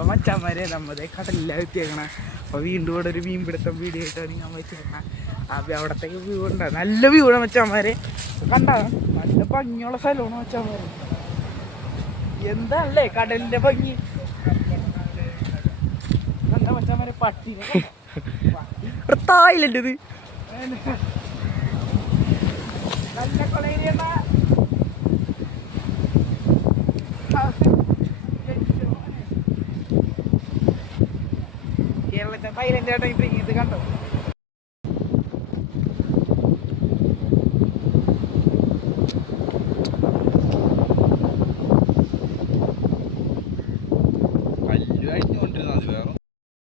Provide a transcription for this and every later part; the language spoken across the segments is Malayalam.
അപ്പോൾ മച്ചാന്മാരെ നമ്മുടെ കടലിലാണ് എത്തിയേക്കണേ. അപ്പോൾ വീണ്ടും ഇവിടെ ഒരു മീൻ പിടുത്തം വീഡിയോ ആയിട്ടാണ് ഞാൻ വെച്ചേക്കണേ. അപ്പോൾ അവിടത്തേക്ക് വ്യൂ ഉണ്ട്, നല്ല വ്യൂ ആണ് മച്ചാന്മാരെ. കണ്ടാ നല്ല ഭംഗിയുള്ള സ്ഥലമാണ് മച്ചാന്മാരെ. എന്താണല്ലേ കടലിൻ്റെ ഭംഗി. കണ്ട മച്ചാന്മാരെ പട്ടിനെ തായില്ലല്ലോ ഇത്. നല്ല കൊളേരിയണ്ട കേരളത്തെ തൈലൻഡ് ആയിട്ട് ഇത് കണ്ടോ.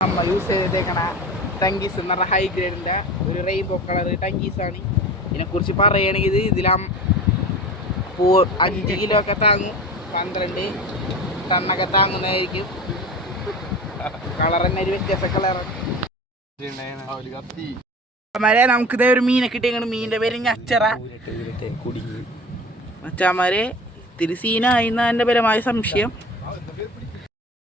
നമ്മൾ യൂസ് ചെയ്തേക്കണ ടങ്കീസ് എന്ന് പറഞ്ഞ ഹൈ ഗ്രേഡിൻ്റെ ഒരു റെയിൻബോ കളർ ടങ്കീസാണ്. ഇതിനെക്കുറിച്ച് പറയുകയാണെങ്കിൽ ഇതിലാ 5 കിലോ ഒക്കെ താങ്ങും, 12 ടണ്ണൊക്കെ താങ്ങുന്നതായിരിക്കും. കളർ തന്നെ ഒരു വ്യത്യാസ കളറാണ്. മച്ചാമാരെ നമുക്കിതേ ഒരു മീനെ കിട്ടിയാണ്. മീനിൻ്റെ പേര് ഞച്ചറ. മച്ചാമാരെ ഇത്തിരി സീനായി എന്നതിൻ്റെ പരമായ സംശയം.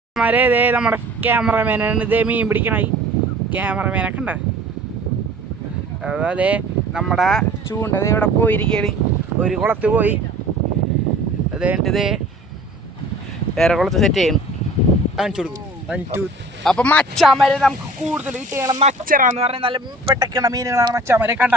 മച്ചാമാരെ ഇതേ നമ്മുടെ ക്യാമറമാനാണ് ഇതേ മീൻ പിടിക്കണായി. ക്യാമറമാനൊക്കെ ഉണ്ട്. അതെ നമ്മുടെ ചൂണ്ടത് ഇവിടെ പോയിരിക്കുകയാണ്. ഒരു കുളത്ത് പോയി, അത് കഴിഞ്ഞിട്ട് ഇതേ വേറെ കുളത്ത് സെറ്റ് ചെയ്യണം. അപ്പം മച്ചാമാരെ നമുക്ക് കൂടുതൽ കിട്ടിയാണ് നച്ചറാന്ന് പറഞ്ഞാൽ നല്ല പെട്ടക്കണ മീനുകളാണ് മച്ചാമാരെ. കണ്ട